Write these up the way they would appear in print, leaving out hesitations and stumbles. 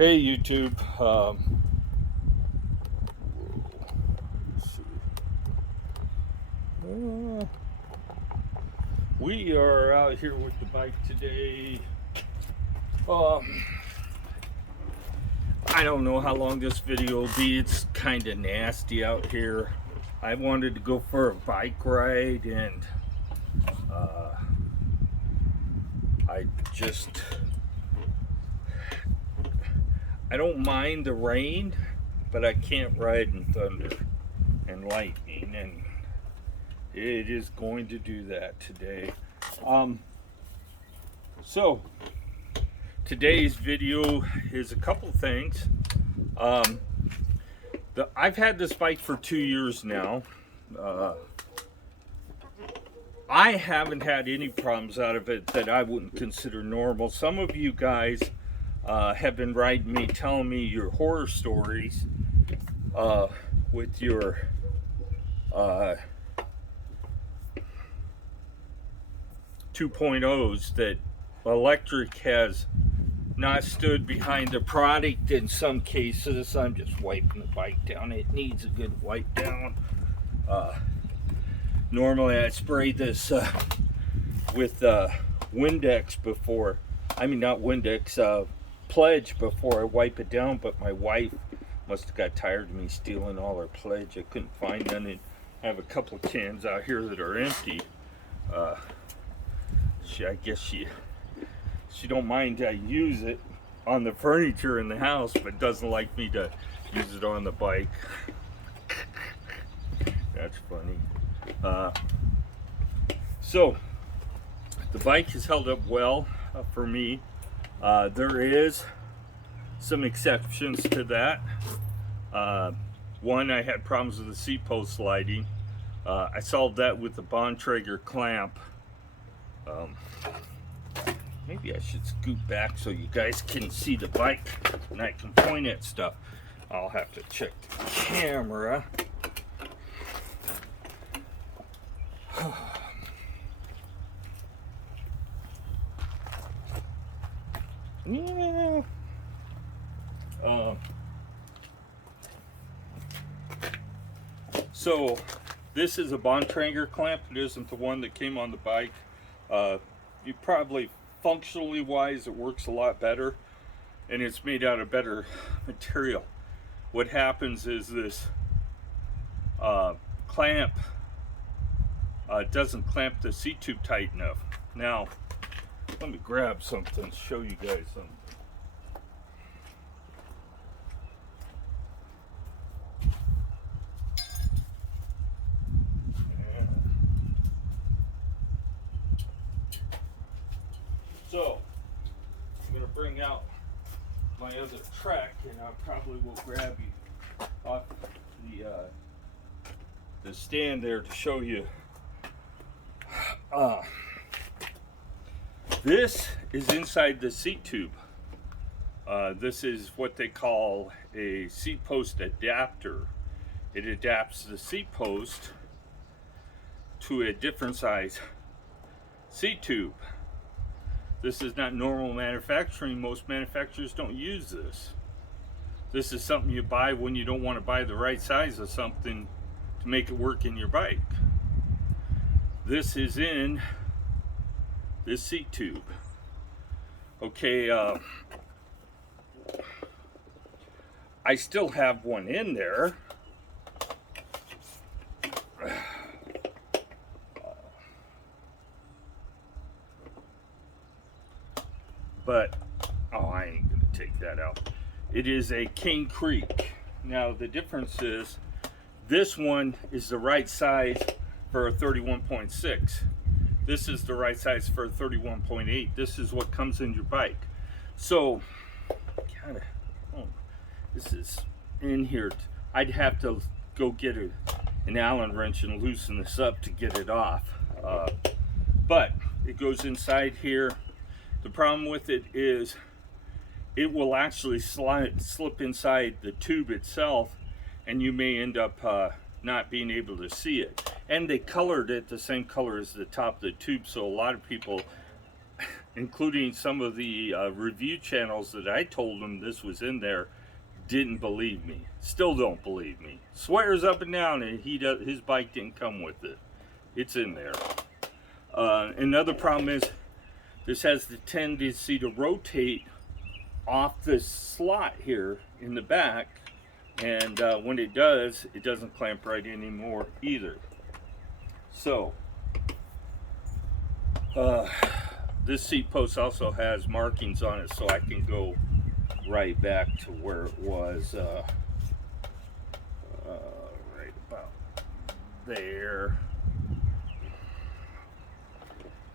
Hey YouTube, let's see. We are out here with the bike today. I don't know how long this video will be. It's kind of nasty out here. I wanted to go for a bike ride, and I don't mind the rain, but I can't ride in thunder and lightning, and it is going to do that today. So today's video is a couple things. I've had this bike for 2 years now. I haven't had any problems out of it that I wouldn't consider normal. Some of you guys have been writing me, telling me your horror stories with your 2.0s that Electric has not stood behind the product in some cases. I'm just wiping the bike down. It needs a good wipe down. Normally I spray this with Windex before, I mean not Windex, Pledge before I wipe it down, but my wife must have got tired of me stealing all her Pledge. I couldn't find none, and I have a couple of cans out here that are empty. I guess she don't mind I use it on the furniture in the house, but doesn't like me to use it on the bike. That's funny. So the bike has held up well for me. There is some exceptions to that. One, I had problems with the seat post sliding. I solved that with the Bontrager clamp. Maybe I should scoot back so you guys can see the bike and I can point at stuff. I'll have to check the camera. Yeah. So this is a Bontrager clamp. It isn't the one that came on the bike. You probably, functionally wise, it works a lot better, and it's made out of better material. What happens is this clamp doesn't clamp the seat tube tight enough. Now, let me grab something, show you guys something. So, I'm going to bring out my other track, and I probably will grab you off the stand there to show you. This is inside the seat tube. This is what they call a seat post adapter. It adapts the seat post to a different size seat tube. This is not normal manufacturing. Most manufacturers don't use this. This is something you buy when you don't want to buy the right size of something to make it work in your bike. This is in this seat tube. Okay, I still have one in there. But, I ain't gonna take that out. It is a Cane Creek. Now the difference is, this one is the right size for a 31.6. This is the right size for a 31.8. This is what comes in your bike. So, this is in here. I'd have to go get an Allen wrench and loosen this up to get it off. But it goes inside here. The problem with it is it will actually slip inside the tube itself, and you may end up not being able to see it. And they colored it the same color as the top of the tube, so a lot of people including some of the review channels that I told them this was in there, didn't believe me. Still don't believe me. Swears up and down and his bike didn't come with it. It's in there. Another problem is this has the tendency to rotate off this slot here in the back, and when it does, it doesn't clamp right anymore either. So this seat post also has markings on it, so I can go right back to where it was, right about there.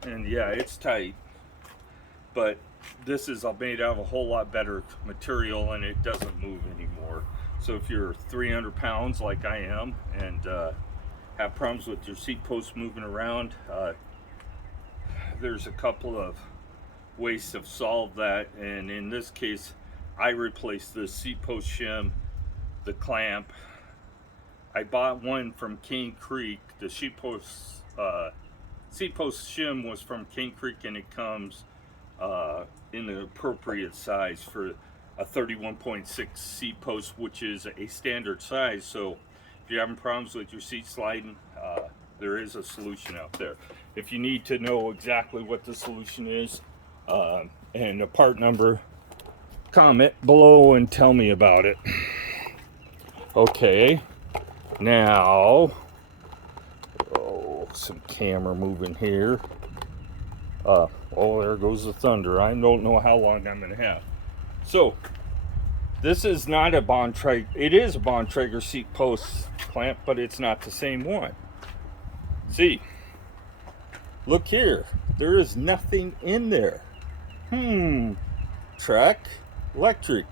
And yeah, it's tight, but this is made out of a whole lot better material, and it doesn't move anymore. So if you're 300 pounds like I am and have problems with your seat post moving around, there's a couple of ways to solve that. And in this case, I replaced the seat post shim, the clamp. I bought one from Cane Creek. The seat post shim was from Cane Creek, and it comes in the appropriate size for a 31.6 seat post, which is a standard size. So if you're having problems with your seat sliding, there is a solution out there. If you need to know exactly what the solution is and a part number, comment below and tell me about it. Okay, now, some camera moving here. Oh, there goes the thunder. I don't know how long I'm gonna have. So this is not a Bontrager. It is a Bontrager seat post clamp, but it's not the same one. See, look here. There is nothing in there. Trek, lectric.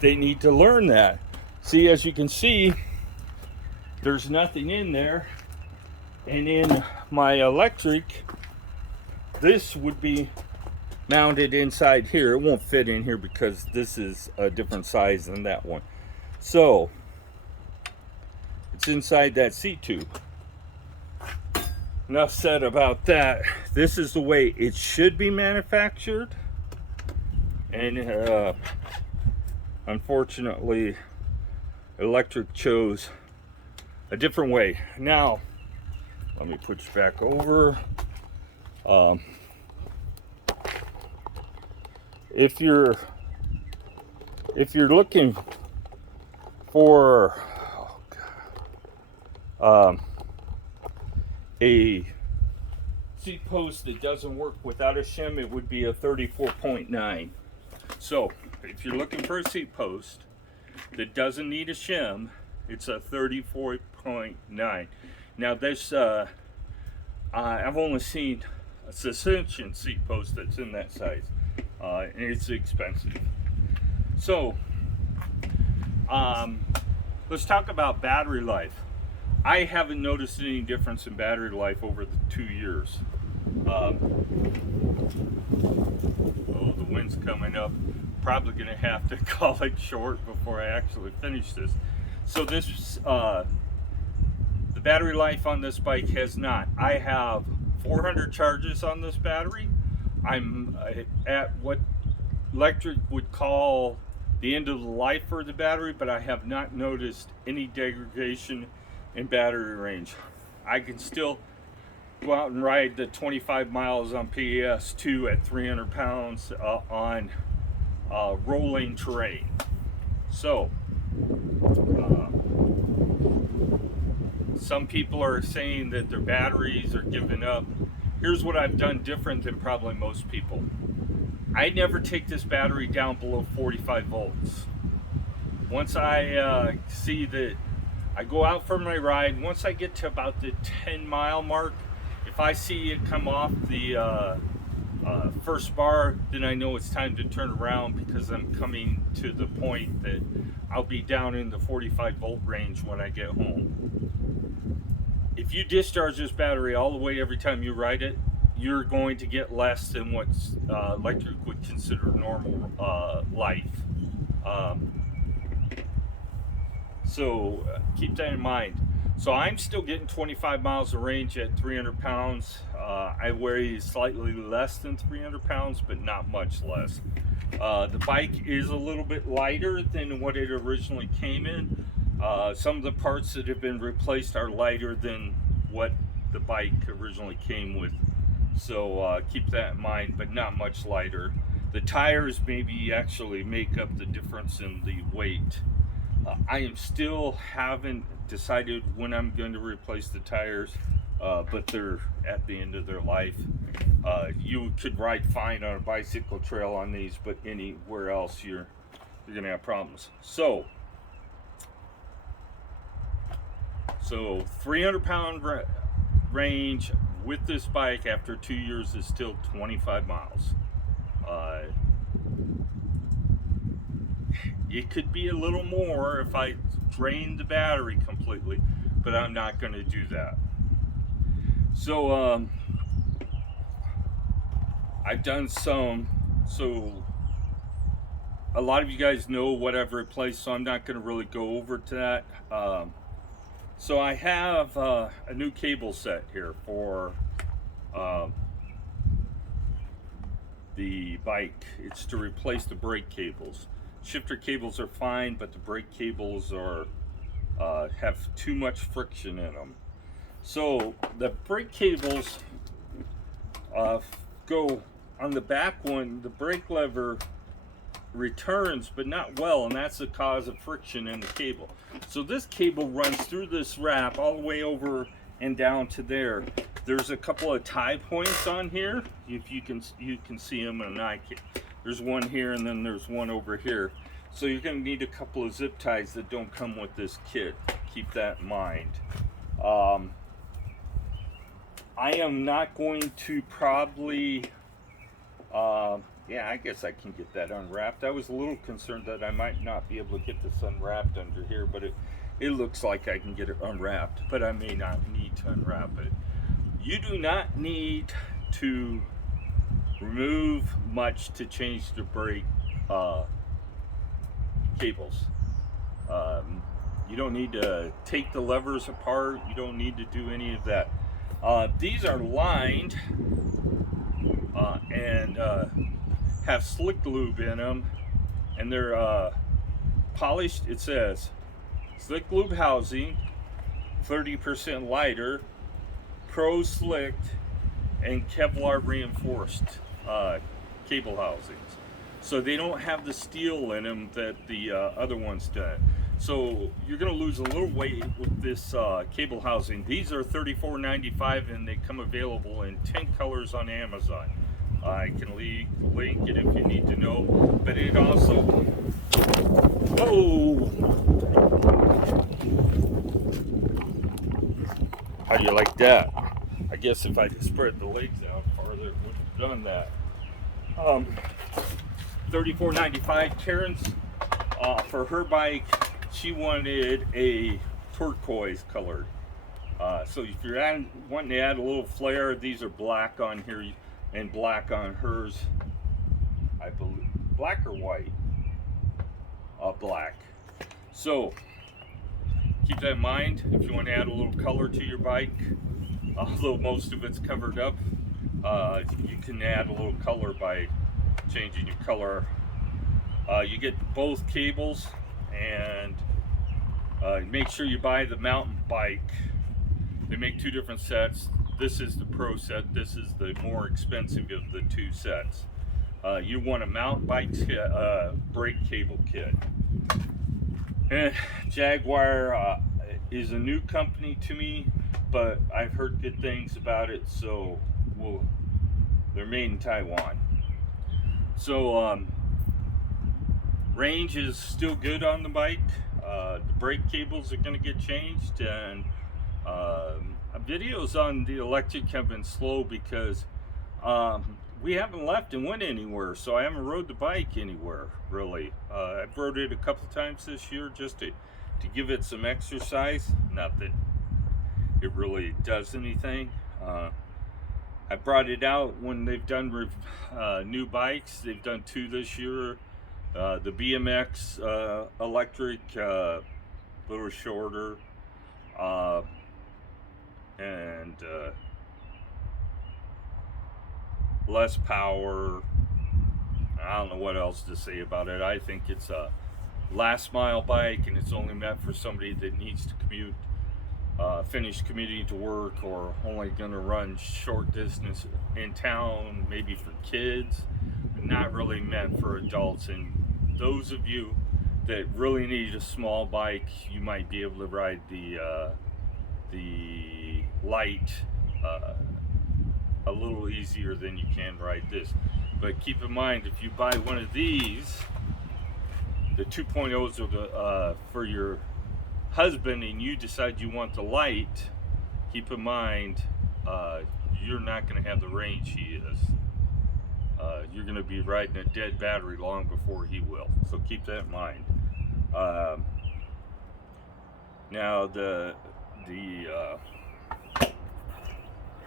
They need to learn that. See, as you can see, there's nothing in there. And in my electric, this would be mounted inside here. It won't fit in here because this is a different size than that one. So it's inside that seat tube. Enough said about that. This is the way it should be manufactured, and unfortunately electric chose a different way. Now let me put you back over. If you're looking for a seat post that doesn't work without a shim, it would be a 34.9. So if you're looking for a seat post that doesn't need a shim, it's a 34.9. Now this I've only seen a suspension seat post that's in that size, and it's expensive. So let's talk about battery life. I haven't noticed any difference in battery life over the 2 years. Oh, the wind's coming up. Probably gonna have to call it short before I actually finish this. So this, the battery life on this bike has not. I have 400 charges on this battery. I'm at what lectric would call the end of the life for the battery, but I have not noticed any degradation in battery range. I can still go out and ride the 25 miles on PES2 at 300 pounds on rolling terrain. So some people are saying that their batteries are giving up. Here's what I've done different than probably most people. I never take this battery down below 45 volts. Once I see that I go out for my ride, once I get to about the 10-mile mark, if I see it come off the first bar, then I know it's time to turn around, because I'm coming to the point that I'll be down in the 45 volt range when I get home. If you discharge this battery all the way every time you ride it, you're going to get less than what electric would consider normal life. So keep that in mind. So I'm still getting 25 miles of range at 300 pounds. I weigh slightly less than 300 pounds, but not much less. The bike is a little bit lighter than what it originally came in. Some of the parts that have been replaced are lighter than what the bike originally came with. So keep that in mind, but not much lighter. The tires maybe actually make up the difference in the weight. I am still haven't decided when I'm going to replace the tires, but they're at the end of their life. You could ride fine on a bicycle trail on these, but anywhere else you're gonna have problems. So 300 pound range with this bike after 2 years is still 25 miles. It could be a little more if I drain the battery completely, but I'm not going to do that. So I've done some, so a lot of you guys know what I've replaced, so I'm not going to really go over to that. So I have a new cable set here for the bike. It's to replace the brake cables. Shifter cables are fine, but the brake cables are have too much friction in them. So the brake cables go on the back one. The brake lever returns, but not well, and that's the cause of friction in the cable. So this cable runs through this wrap all the way over and down to there. There's a couple of tie points on here. If you can see them, and I can. There's one here, and then there's one over here. So you're going to need a couple of zip ties that don't come with this kit. Keep that in mind. I am not going to probably. Yeah, I guess I can get that unwrapped. I was a little concerned that I might not be able to get this unwrapped under here, but it looks like I can get it unwrapped, but I may not need to unwrap it. You do not need to remove much to change the brake cables. You don't need to take the levers apart. You don't need to do any of that. These are lined and have slick lube in them, and they're polished. It says slick lube housing, 30% lighter, pro slicked, and Kevlar reinforced cable housings. So they don't have the steel in them that the other ones do. So you're going to lose a little weight with this cable housing. These are $34.95, and they come available in 10 colors on Amazon. I can link it if you need to know, but it also, whoa, how do you like that? I guess if I just spread the legs out farther, it would have done that. $34.95. Karen's for her bike, she wanted a turquoise colored. So if you're wanting to add a little flair, these are black on here and black on hers. I believe black or white. Black. So keep that in mind if you want to add a little color to your bike. Although most of it's covered up, you can add a little color by changing your color. You get both cables, and make sure you buy the mountain bike. They make two different sets. This is the pro set. This is the more expensive of the two sets. You want a mountain bike brake cable kit. And Jaguar is a new company to me, but I've heard good things about it, so they're made in Taiwan. So range is still good on the bike. The brake cables are going to get changed, and videos on the electric have been slow because we haven't left and went anywhere, so I haven't rode the bike anywhere really. I've rode it a couple times this year just to give it some exercise. Not that it really does anything. I brought it out when they've done new bikes. They've done 2 this year. The BMX electric, a little shorter. uh, and less power. I don't know what else to say about it. I think it's a last mile bike, and it's only meant for somebody that needs to commute, finish commuting to work, or only going to run short distance in town, maybe for kids. Not really meant for adults. And those of you that really need a small bike, you might be able to ride the light a little easier than you can ride this. But keep in mind, if you buy one of these, the 2.0s are for your husband, and you decide you want the light, keep in mind you're not going to have the range he is. You're going to be riding a dead battery long before he will. So keep that in mind. Now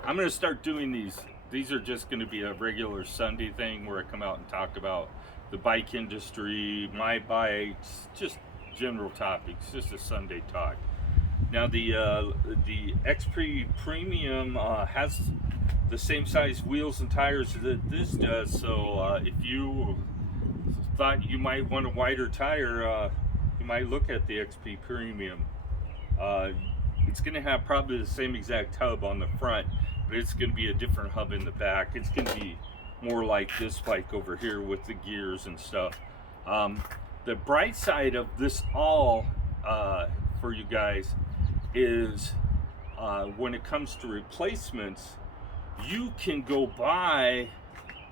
I'm going to start doing these. These are just going to be a regular Sunday thing where I come out and talk about the bike industry, my bikes, just general topics, just a Sunday talk. Now the XP Premium has the same size wheels and tires that this does, so if you thought you might want a wider tire, you might look at the XP Premium. It's going to have probably the same exact hub on the front, but it's going to be a different hub in the back. It's going to be more like this bike over here with the gears and stuff. The bright side of this all for you guys is when it comes to replacements, you can go buy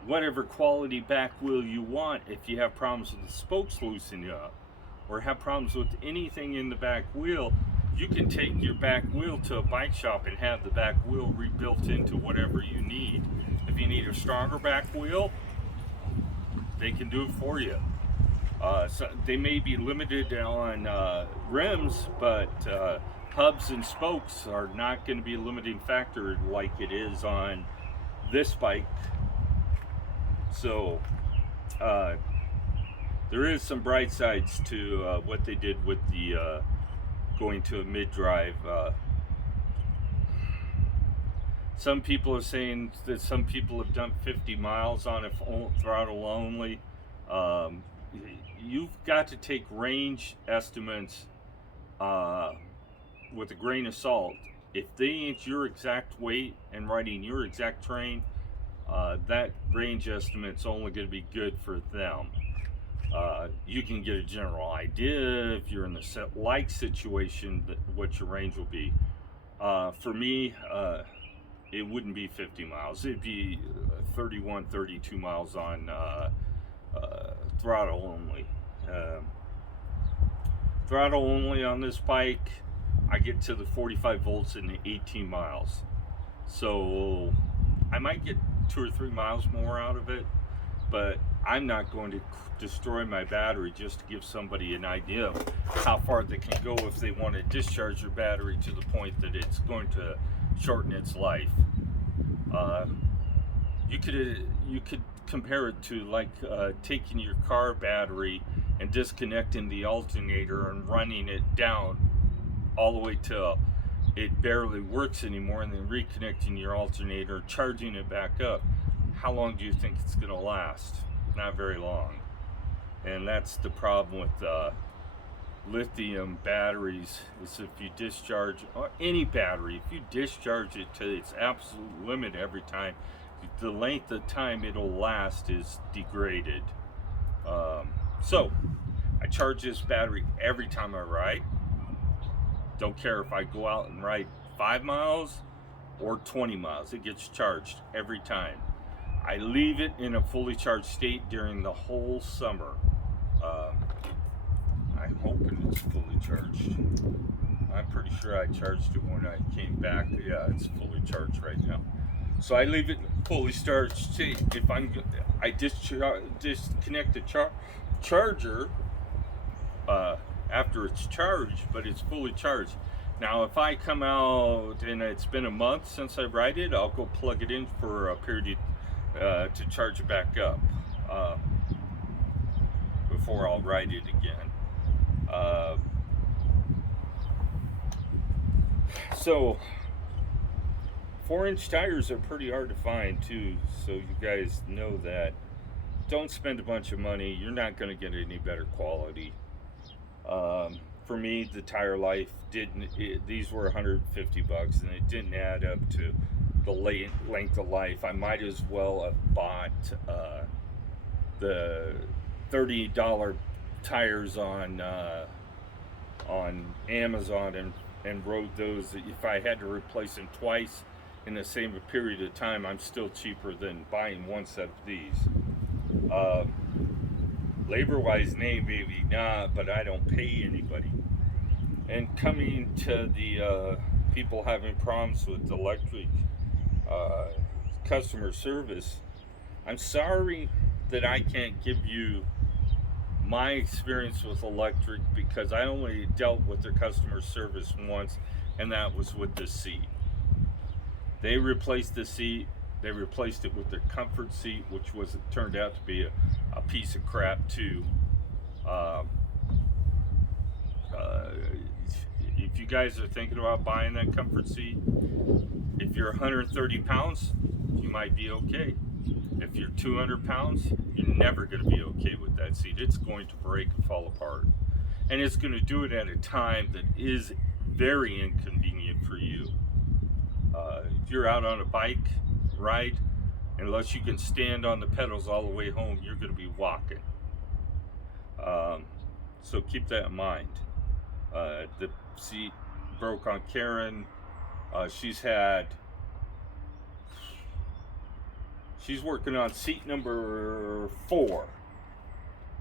whatever quality back wheel you want. If you have problems with the spokes loosening up or have problems with anything in the back wheel, you can take your back wheel to a bike shop and have the back wheel rebuilt into whatever you need. If you need a stronger back wheel, they can do it for you. So they may be limited on rims, but hubs and spokes are not going to be a limiting factor like it is on this bike. So there is some bright sides to what they did with the going to a mid-drive. Some people are saying that some people have done 50 miles on it throttle only. You've got to take range estimates with a grain of salt. If they ain't your exact weight and riding your exact terrain, that range estimate's only going to be good for them. You can get a general idea if you're in the like situation what your range will be. For me, it wouldn't be 50 miles. It'd be 31, 32 miles on throttle only. Throttle only on this bike, I get to the 45 volts in 18 miles. So I might get 2 or 3 miles more out of it, but I'm not going to destroy my battery just to give somebody an idea of how far they can go if they want to discharge their battery to the point that it's going to shorten its life. You could compare it to like taking your car battery and disconnecting the alternator and running it down all the way till it barely works anymore, and then reconnecting your alternator, charging it back up. How long do you think it's going to last? Not very long. And that's the problem with lithium batteries, is if you discharge, or any battery, if you discharge it to its absolute limit every time, the length of time it'll last is degraded. So I charge this battery every time I ride. Don't care if I go out and ride 5 miles or 20 miles, it gets charged every time. I leave it in a fully charged state during the whole summer. I'm hoping it's fully charged. I'm pretty sure I charged it when I came back. Yeah, it's fully charged right now. So I leave it in a fully charged state. If I disconnect the charger after it's charged, but it's fully charged. Now, if I come out and it's been a month since I ride it, I'll go plug it in for a period to charge it back up before I'll ride it again. So 4-inch tires are pretty hard to find too, so you guys know that. Don't spend a bunch of money. You're not going to get any better quality. For me, the tire life didn't. These were 150 bucks, and it didn't add up to the length of life. I might as well have bought the $30 tires on Amazon and rode those. If I had to replace them twice in the same period of time, I'm still cheaper than buying one set of these. Labor-wise, maybe not, but I don't pay anybody. And coming to the people having problems with electric customer service, I'm sorry that I can't give you my experience with electric, because I only dealt with their customer service once, and that was with this seat. They replaced the seat. They replaced it with their comfort seat, which turned out to be a piece of crap too. If you guys are thinking about buying that comfort seat, if you're 130 pounds, you might be okay. If you're 200 pounds, you're never going to be okay with that seat. It's going to break and fall apart. And it's going to do it at a time that is very inconvenient for you. If you're out on a bike ride, unless you can stand on the pedals all the way home, you're going to be walking. So keep that in mind. The seat broke on Karen. She's working on seat number 4.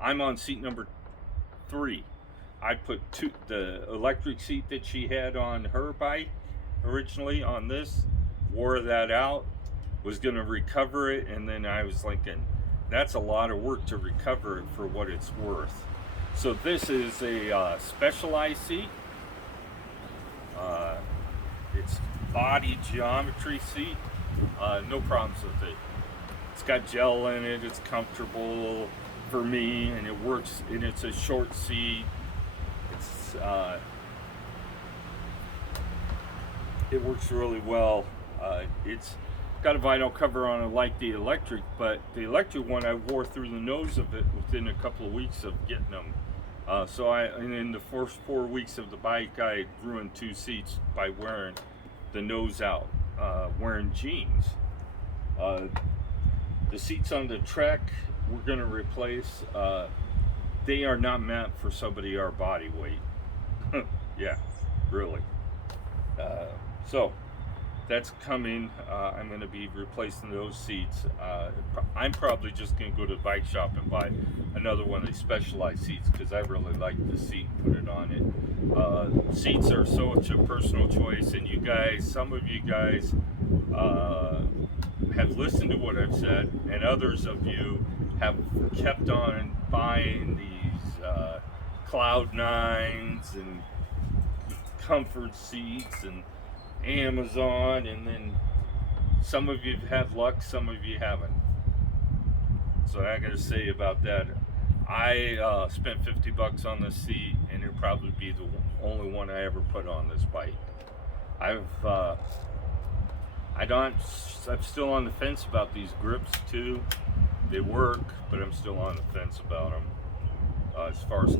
I'm on seat number 3. I put the electric seat that she had on her bike originally on this, wore that out, was going to recover it, and then I was thinking, that's a lot of work to recover it for what it's worth. So this is a specialized seat. It's body geometry seat. No problems with it. It's got gel in it. It's comfortable for me, and it works. And it's a short seat. It works really well. It's got a vinyl cover on it like the electric, but the electric one I wore through the nose of it within a couple of weeks of getting them. And in the first 4 weeks of the bike, I ruined 2 seats by wearing the nose out, wearing jeans. The seats on the Trek we're going to replace. They are not meant for somebody our body weight. Yeah, really. So that's coming. I'm going to be replacing those seats. I'm probably just going to go to the bike shop and buy another one of these specialized seats, because I really like the seat and put it on it. Seats are such a personal choice, and some of you guys have listened to what I've said, and others of you have kept on buying these Cloud 9s and comfort seats and Amazon, and then some of you have had luck, some of you haven't. So I gotta say about that, I spent 50 bucks on this seat, and it'll probably be the only one I ever put on this bike. I'm still on the fence about these grips too. They work, but I'm still on the fence about them. As far as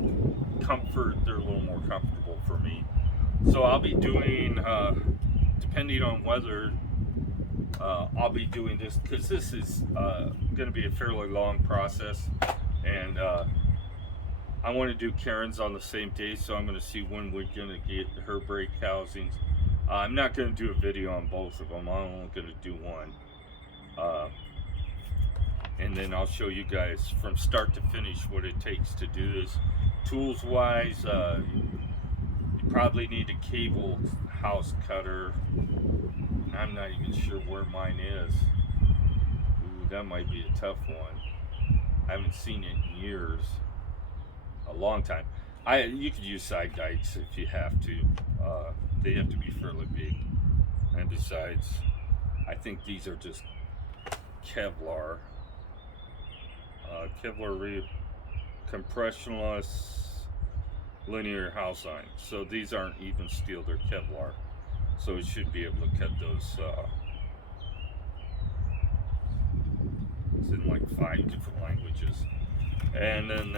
comfort, they're a little more comfortable for me. So I'll be doing, depending on weather, I'll be doing this, because this is going to be a fairly long process, and I want to do Karen's on the same day, so I'm going to see when we're going to get her brake housings. I'm not going to do a video on both of them. I'm only going to do one. And then I'll show you guys from start to finish what it takes to do this. Tools wise, you probably need a cable house cutter. I'm not even sure where mine is. Ooh, that might be a tough one. I haven't seen it in years. A long time. You could use side guides if you have to. They have to be fairly big. And besides, I think these are just Kevlar. Kevlar compressionless linear house iron. So these aren't even steel, they're Kevlar. so it should be able to cut those. It's in like 5 different languages. And then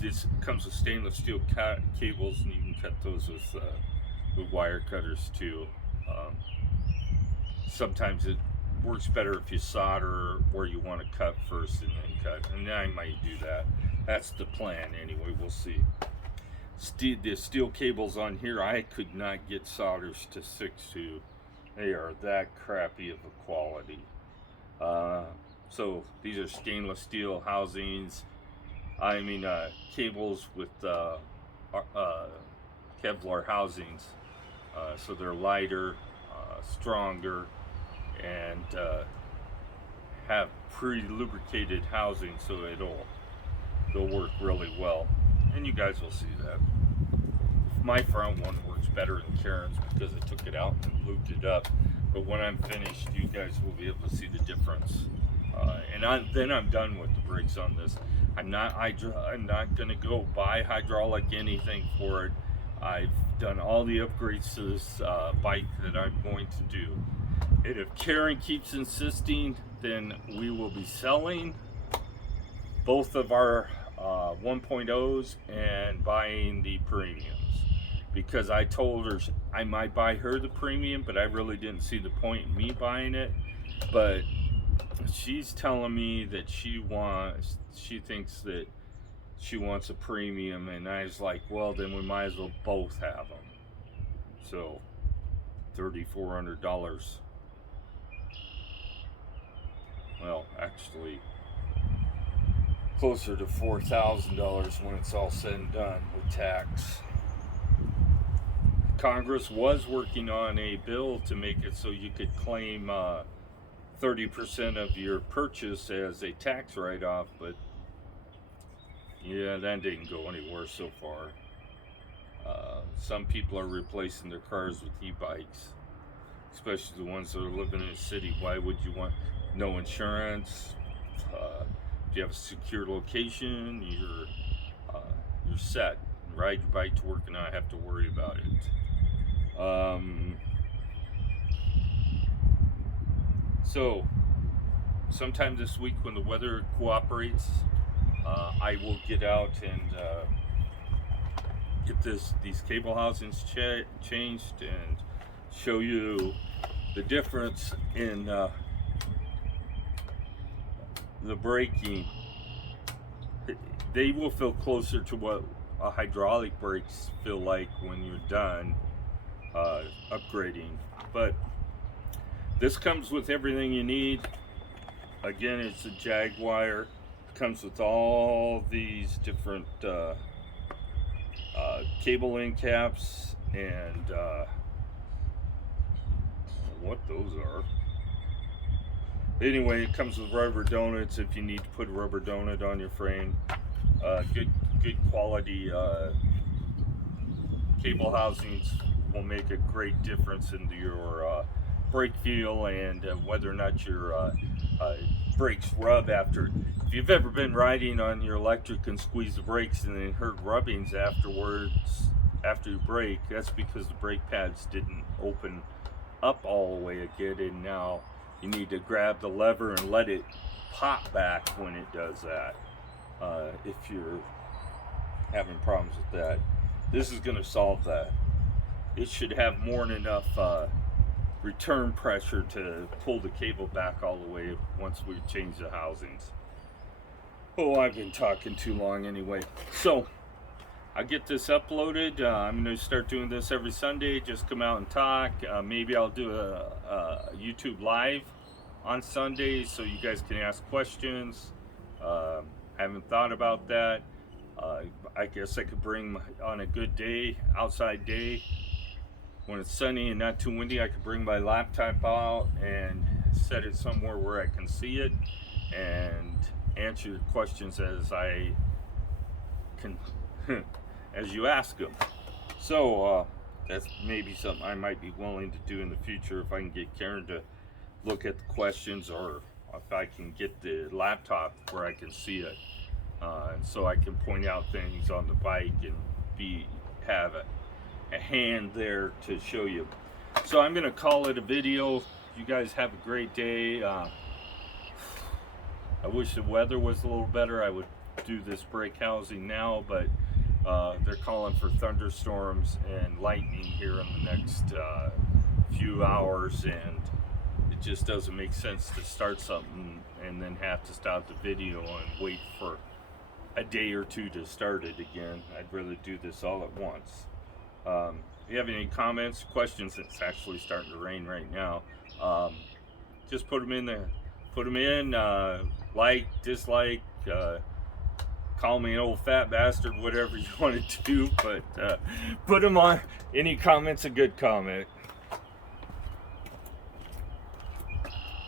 this comes with stainless steel cables, and you can cut those with wire cutters too. Um, Sometimes it works better if you solder where you want to cut first and then cut, and I might do that. That's the plan anyway. We'll see. The steel cables on here, I could not get solders to stick to. They are that crappy of a quality. So these are stainless steel housings. I mean cables with Kevlar housings. So they're lighter, stronger, and have pre-lubricated housing, so they'll work really well. And you guys will see that. My front one works better than Karen's because I took it out and lubed it up. But when I'm finished, you guys will be able to see the difference. Then I'm done with the brakes on this. I'm not going to go buy hydraulic anything for it. I've done all the upgrades to this bike that I'm going to do. And if Karen keeps insisting, then we will be selling both of our 1.0s and buying the premiums. Because I told her I might buy her the premium, but I really didn't see the point in me buying it. But she's telling me that she thinks that she wants a premium, and I was like, well, then we might as well both have them. So $3,400. Well, actually closer to $4,000 when it's all said and done with tax. Congress was working on a bill to make it so you could claim 30% of your purchase as a tax write-off, but yeah, that didn't go anywhere so far. Some people are replacing their cars with e-bikes, especially the ones that are living in a city. Why would you want no insurance? If you have a secure location, you're set. Ride your bike to work and not have to worry about it. So sometime this week when the weather cooperates, I will get out and get these cable housings changed and show you the difference in the braking. They will feel closer to what hydraulic brakes feel like when you're done upgrading, but this comes with everything you need. Again, it's a Jaguar. It comes with all these different cable end caps and what those are. Anyway, it comes with rubber donuts if you need to put a rubber donut on your frame. Good quality cable housings will make a great difference into your brake feel and whether or not your brakes rub after. If you've ever been riding on your electric and squeeze the brakes and then heard rubbings afterwards after you brake, that's because the brake pads didn't open up all the way again, and now you need to grab the lever and let it pop back when it does that. If you're having problems with that, this is going to solve that. It should have more than enough return pressure to pull the cable back all the way once we change the housings. Oh, I've been talking too long anyway. So I'll get this uploaded. I'm going to start doing this every Sunday. Just come out and talk. Maybe I'll do a YouTube live on Sundays so you guys can ask questions. Haven't thought about that. I guess I could bring on a good day, outside day, when it's sunny and not too windy, I could bring my laptop out and set it somewhere where I can see it and answer your questions as I can, as you ask them. So that's maybe something I might be willing to do in the future if I can get Karen to look at the questions, or if I can get the laptop where I can see it, and so I can point out things on the bike and have a hand there to show you. So I'm gonna call it a video. You guys have a great day. I wish the weather was a little better. I would do this break housing now, but they're calling for thunderstorms and lightning here in the next few hours, and it just doesn't make sense to start something and then have to stop the video and wait for a day or two to start it again. I'd rather do this all at once. If you have any comments, questions, it's actually starting to rain right now. Just put them in there. Put them in, like, dislike, call me an old fat bastard, whatever you want to do, but put them on. Any comment's a good comment.